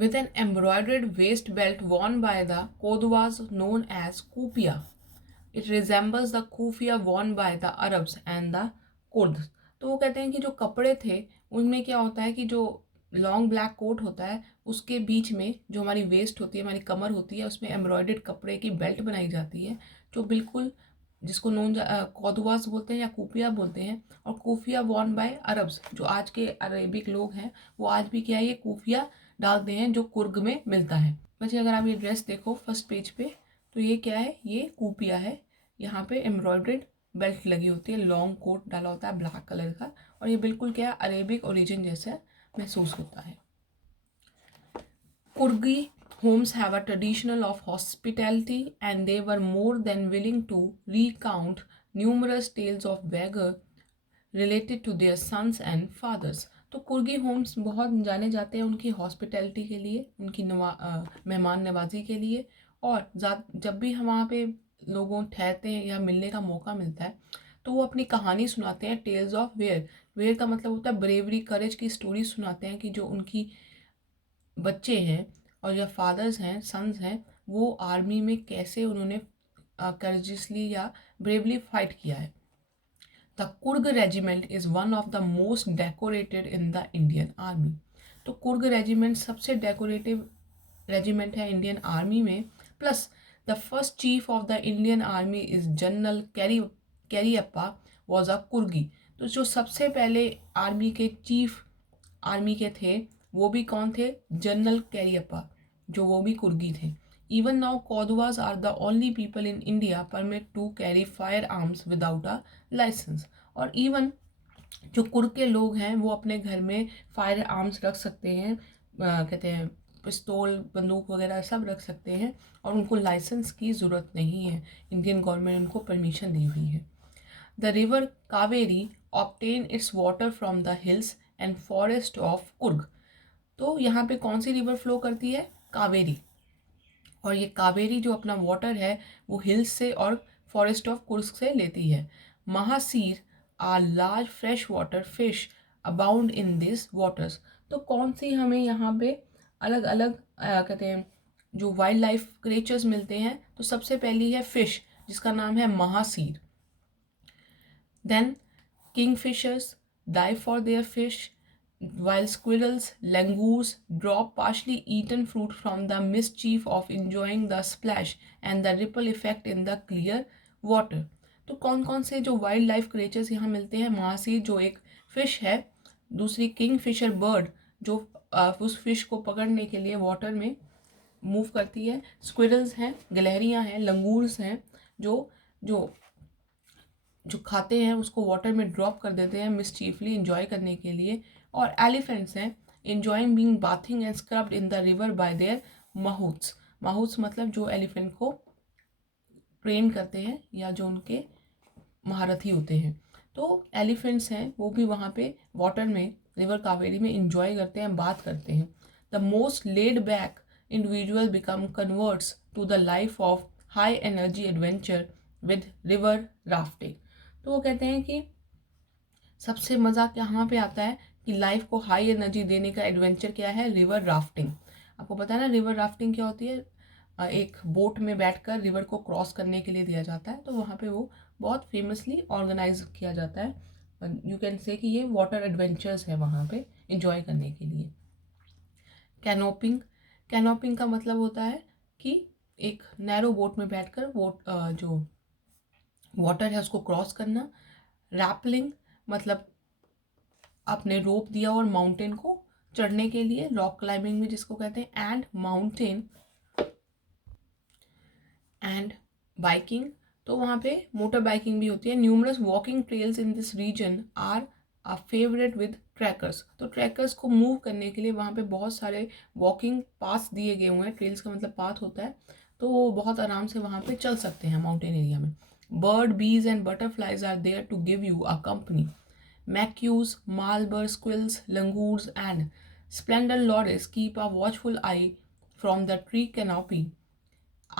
with an embroidered waist belt worn by the Kodwas known as kufia. It resembles the kufia worn by the Arabs and the Kurds. तो वो कहते हैं कि जो कपड़े थे उनमें क्या होता है कि जो लॉन्ग ब्लैक कोट होता है उसके बीच में जो हमारी वेस्ट होती है, हमारी कमर होती है, उसमें एम्ब्रॉयडर्ड कपड़े की बेल्ट बनाई जाती है जो बिल्कुल जिसको कौदवास बोलते हैं या कूफिया बोलते हैं। और कूफिया वॉर्न बाय अरब्स, जो आज के अरेबिक लोग हैं वो आज भी क्या है ये कूफिया डालते हैं जो कुर्ग में मिलता है। बच्चे अगर आप ये ड्रेस देखो फर्स्ट पेज पे तो ये क्या है, ये कूफिया है। यहाँ पे एम्ब्रॉयडर्ड बेल्ट लगी होती है, लॉन्ग कोट डाला होता है ब्लैक कलर का, और ये बिल्कुल क्या है अरेबिक ओरिजिन जैसा महसूस होता है। कुर्गी homes have a tradition of hospitality, and they were more than willing to recount numerous tales of beggar related to their sons and fathers. तो कुर्गी होम्स बहुत जाने जाते हैं उनकी हॉस्पिटैलिटी के लिए, उनकी मेहमान नवाजी के लिए। और जब भी हम वहाँ पे लोगों ठहरते हैं या मिलने का मौका मिलता है तो वो अपनी कहानी सुनाते हैं। टेल्स ऑफ वेयर, वेयर का मतलब होता है ब्रेवरी, करेज की स्टोरी सुनाते हैं कि जो उनकी बच्चे हैं और या फादर्स हैं, सन्स हैं, वो आर्मी में कैसे उन्होंने करेजियसली या ब्रेवली फाइट किया है। The Coorg regiment is one of the most decorated in the Indian army. तो कुर्ग रेजिमेंट सबसे डेकोरेटिव रेजिमेंट है इंडियन आर्मी में। Plus the first chief of the Indian army is general Cariappa was a Coorgi. तो जो सबसे पहले आर्मी के चीफ आर्मी के थे वो भी कौन थे, जनरल कैरियप्पा, जो वो भी कुर्गी थे। Even now Kodavas are the only people in India permit to carry fire arms without a licence. और इवन जो कुर्ग के लोग हैं वो अपने घर में फायर आर्म्स रख सकते हैं, कहते हैं पिस्तौल, बंदूक वगैरह सब रख सकते हैं, और उनको लाइसेंस की ज़रूरत नहीं है। इंडियन गवर्नमेंट उनको परमिशन दी हुई है। The river Kaveri obtain it's water from the hills and forest of Coorg. तो यहाँ पे कौन सी रिवर फ्लो करती है, कावेरी। और ये कावेरी जो अपना वाटर है वो हिल्स से और फॉरेस्ट ऑफ कुर्ग से लेती है। Mahseer are large fresh water fish abound in this waters. तो कौन सी हमें यहाँ पे अलग अलग कहते हैं जो वाइल्ड लाइफ क्रिएचर्स मिलते हैं, तो सबसे पहली है फिश जिसका नाम है mahseer. Then kingfishers dive for their fish, while squirrels, langurs drop partially eaten fruit from the mischief of enjoying the splash and the ripple effect in the clear water. तो कौन कौन से जो वाइल्ड लाइफ क्रिएचर्स यहाँ मिलते हैं, महासीर जो एक फिश है, दूसरी किंग फिशर बर्ड जो उस फिश को पकड़ने के लिए वाटर में मूव करती है, स्क्विरल्स हैं, गिलहरियाँ हैं, लंगूर्स हैं जो जो जो खाते हैं उसको वाटर में ड्रॉप कर देते हैं मिसचीफली इंजॉय करने के लिए। और एलिफेंट्स हैं enjoying being bathing and scrubbed in the river by their mahouts. mahouts मतलब जो एलिफेंट को ट्रेन करते हैं या जो उनके महारथी होते हैं। तो एलिफेंट्स हैं वो भी वहाँ पे वाटर में रिवर कावेरी में इंजॉय करते हैं, बात करते हैं। The most laid back individual become converts to the life of high energy adventure with river rafting. तो वो कहते हैं कि सबसे मज़ा कहाँ पे आता है कि लाइफ को हाई एनर्जी देने का एडवेंचर क्या है, रिवर राफ्टिंग। आपको पता है ना रिवर राफ्टिंग क्या होती है, एक बोट में बैठकर रिवर को क्रॉस करने के लिए दिया जाता है। तो वहाँ पे वो बहुत फेमसली ऑर्गेनाइज किया जाता है। यू कैन से कि ये वाटर एडवेंचर्स है वहाँ पे इंजॉय करने के लिए। कैनोपिंग, कैनोपिंग का मतलब होता है कि एक नैरो बोट में बैठकर जो वाटर है उसको क्रॉस करना। रैपलिंग मतलब आपने रोप दिया और माउंटेन को चढ़ने के लिए, रॉक क्लाइंबिंग में जिसको कहते हैं। एंड माउंटेन एंड बाइकिंग, तो वहाँ पे मोटर बाइकिंग भी होती है। Numerous walking trails in this region are a favourite with trekkers. तो ट्रैकर्स को मूव करने के लिए वहाँ पे बहुत सारे वॉकिंग पाथ दिए गए हुए हैं। ट्रेल्स का मतलब पाथ होता है, तो वो बहुत आराम से वहाँ पे चल सकते हैं माउंटेन एरिया में। Bird, bees and butterflies are there to give you a company. Macaws, Marlborough squirrels, langurs, and splendid lories keep a watchful eye from the tree canopy.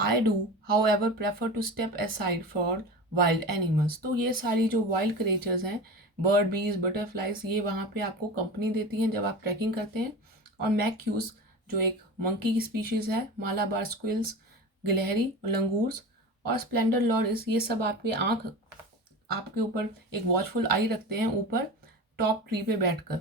I do, however, prefer to step aside for wild animals. तो ये सारी जो wild creatures हैं, bird, बीज, butterflies, ये वहाँ पे आपको कंपनी देती हैं जब आप ट्रैकिंग करते हैं। और मैक्यूज जो एक मंकी की स्पीशीज़ है, मालाबार स्क्विल्स, गिलहरी, लंगूर्स और स्प्लेंडर लॉरिस, ये सब आपके ऊपर एक वॉचफुल आई रखते हैं ऊपर टॉप ट्री पे बैठकर।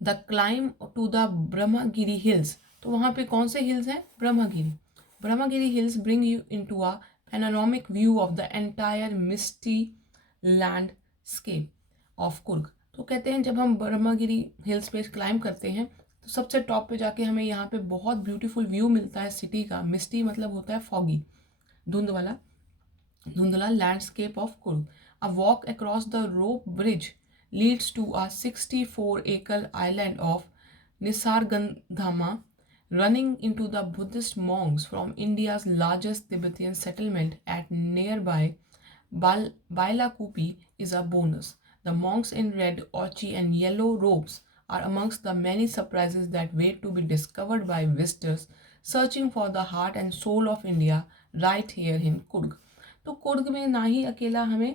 The climb to the Brahmagiri hills, तो वहाँ पे कौन से हिल्स हैं? Brahmagiri hills bring you into a panoramic view of the entire misty landscape of Coorg. तो कहते हैं जब हम ब्रह्मगिरी हिल्स पे क्लाइम करते हैं तो सबसे टॉप पे जाके हमें यहाँ पे बहुत ब्यूटीफुल व्यू मिलता है सिटी का। मिस्टी मतलब होता है फॉगी, धुंधला landscape of Coorg. A walk across the rope bridge leads to a 64-acre island of Nisargandhama, running into the Buddhist monks from India's largest Tibetan settlement at nearby Bailakupi is a bonus. The monks in red ochi and yellow robes are amongst the many surprises that wait to be discovered by visitors searching for the heart and soul of India right here in Kurg. तो कुर्ग में ना ही अकेला हमें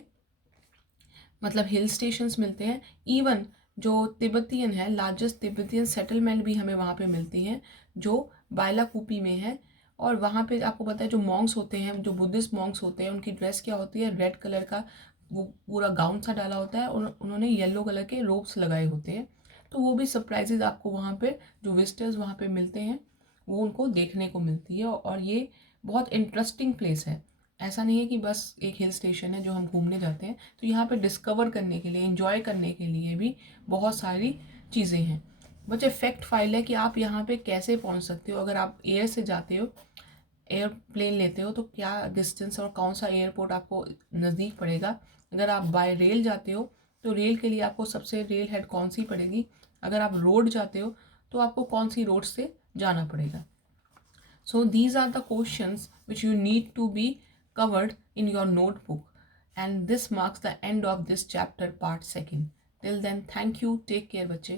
मतलब hill stations मिलते हैं, even जो Tibetan है, लार्जेस्ट तिब्बतियन सेटलमेंट भी हमें वहाँ पे मिलती हैं जो बायलाकुपी में है। और वहाँ पे आपको पता है जो मॉन्क्स होते हैं, जो बुद्धिस्ट मॉन्क्स होते हैं, उनकी ड्रेस क्या होती है? रेड कलर का वो पूरा गाउन सा डाला होता है और उन्होंने येलो कलर के रोब्स लगाए होते हैं। तो वो भी सरप्राइजेज आपको वहाँ पे जो विजिटर्स वहाँ पे मिलते हैं वो उनको देखने को मिलती है। और ये बहुत इंटरेस्टिंग प्लेस है। ऐसा नहीं है कि बस एक हिल स्टेशन है जो हम घूमने जाते हैं, तो यहाँ पे डिस्कवर करने के लिए, एंजॉय करने के लिए भी बहुत सारी चीज़ें हैं। बच्चे फैक्ट फाइल है कि आप यहाँ पे कैसे पहुँच सकते हो। अगर आप एयर से जाते हो, एयरप्लेन लेते हो, तो क्या डिस्टेंस और कौन सा एयरपोर्ट आपको नज़दीक पड़ेगा। अगर आप बाय रेल जाते हो तो रेल के लिए आपको सबसे रेल हेड कौन सी पड़ेगी। अगर आप रोड जाते हो तो आपको कौन सी रोड से जाना पड़ेगा। So these are the questions which you need to be covered in your notebook, and this marks the end of this chapter part 2. Till then, thank you, take care बच्चे।